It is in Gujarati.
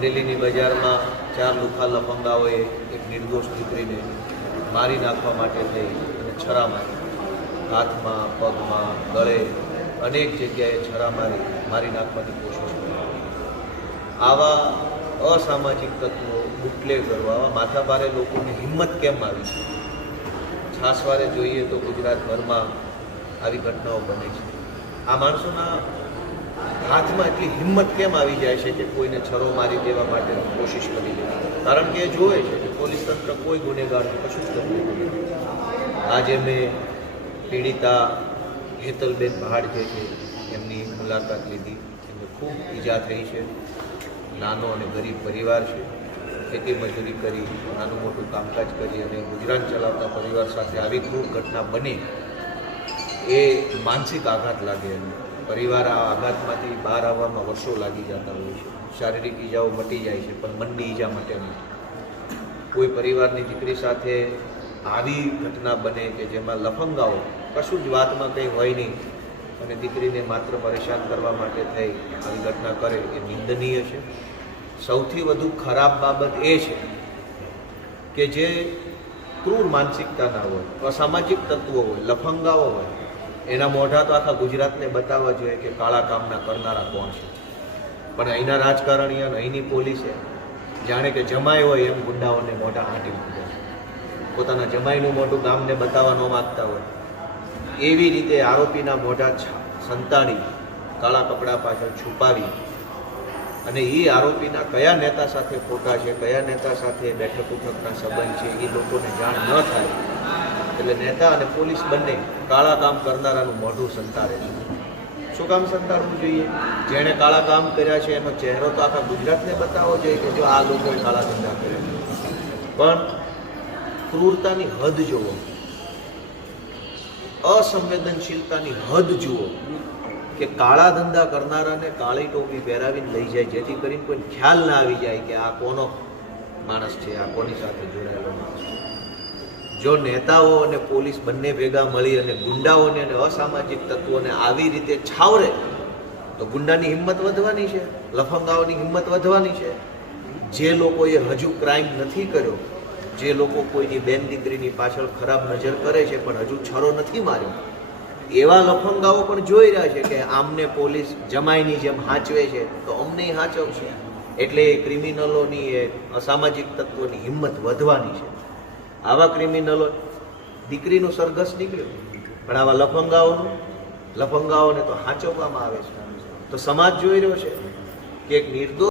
અમરેલીની બજારમાં ચાર લુખા લફંગાઓએ એક નિર્દોષ દીકરીને મારી નાખવા માટે થઈ અને છરા મારી. હાથમાં, પગમાં, ગળે અનેક જગ્યાએ છરા મારી મારી નાખવાની કોશિશ કરી. આવા અસામાજિક તત્વો બુટલે કરવા માથાભારે લોકોની હિંમત કેમ આવી? છે છાસવારે જોઈએ તો ગુજરાતભરમાં આવી ઘટનાઓ બને છે. આ માણસોના હાથમાં એટલી હિંમત કેમ આવી જાય છે કે કોઈને છરો મારી દેવા માટે કોશિશ કરી લે? કારણ કે એ જોવે છે કે પોલીસ તંત્ર કોઈ ગુનેગારનું કશું જ નથી આજે મેં પીડિતા હેતલબેન ભાડ જે છે, એમની મુલાકાત લીધી. એમને ખૂબ ઈજા થઈ છે. નાનો અને ગરીબ પરિવાર છે. ખેતી મજૂરી કરી, નાનું મોટું કામકાજ કરી અને ગુજરાન ચલાવતા પરિવાર સાથે આવી ખૂબ ઘટના બની. એ માનસિક આઘાત લાગે એમને. પરિવાર આ આઘાતમાંથી બહાર આવવામાં વર્ષો લાગી જતા હોય છે. શારીરિક ઈજાઓ મટી જાય છે, પણ મનની ઈજા મટે નહીં. કોઈ પરિવારની દીકરી સાથે આવી ઘટના બને કે જેમાં લફંગાઓ, કશું જ વાતમાં કંઈ હોય નહીં, અને દીકરીને માત્ર પરેશાન કરવા માટે થઈ, આવી ઘટના કરે, એ નિંદનીય છે. સૌથી વધુ ખરાબ બાબત એ છે કે જે ક્રૂર માનસિકતાના હોય, અસામાજિક તત્વો હોય, લફંગાઓ હોય એના મોઢા તો આખા ગુજરાતને બતાવવા જોઈએ કે કાળા કામના કરનારા કોણ છે. પણ અહીંના રાજકારણીઓ અને અહીંની પોલીસે જાણે કે જમાઈ હોય એમ ગુંડાઓને મોઢા હાંટી મૂકે છે. પોતાના જમાઈનું મોઢું ગામને બતાવવા ન માગતા હોય. એવી રીતે આરોપીના મોઢા સંતાડી, કાળા કપડાં પાછળ છુપાવી અને એ આરોપીના કયા નેતા સાથે ફોટા છે, કયા નેતા સાથે બેઠક ઉઠકના સંબંધ છે એ લોકોને જાણ ન થાય. એટલે નેતા અને પોલીસ બંને કાળા કામ કરનારાનું મોઢું સંતાડે છે. શું કામ સંતાડવું જોઈએ? જેણે કાળા કામ કર્યા છે, એનો ચહેરો તો આખા ગુજરાતને બતાવવો જોઈએ કે જો આ લોકોએ કાળા ધંધા કર્યા. છે પણ ક્રૂરતાની હદ જુઓ. અસંવેદનશીલતાની હદ જુઓ કે કાળા ધંધા કરનારાને કાળી ટોપી પહેરાવીને લઈ જાય, જેથી કરીને કોઈ ખ્યાલ ના આવી જાય કે આ કોનો માણસ છે, આ કોની સાથે જોડાયેલો માણસ છે. જો નેતાઓ અને પોલીસ બંને ભેગા મળી અને ગુંડાઓને અને અસામાજિક તત્વોને આવી રીતે છાવરે, તો ગુંડાની હિંમત વધવાની છે, લફંગાઓની હિંમત વધવાની છે. જે લોકોએ હજુ ક્રાઇમ નથી કર્યો, જે લોકો કોઈની બેન દીકરીની પાછળ ખરાબ નજર કરે છે, પણ હજુ છરો નથી માર્યો, એવા લફંગાઓ પણ જોઈ રહ્યા છે કે આમને પોલીસ જમાઈની જેમ હાંચવે છે, તો અમને હાંચવશે. એટલે એ ક્રિમિનલોની એ અસામાજિક તત્વોની હિંમત વધવાની છે. આવા ક્રિમિનલો દીકરીનું સરઘસ નીકળ્યું. પણ આવા લફંગાઓનું? લફંગાઓને તો હાંચવવામાં આવે છે. તો સમાજ જોઈ રહ્યો છે કે એક નિર્દોષ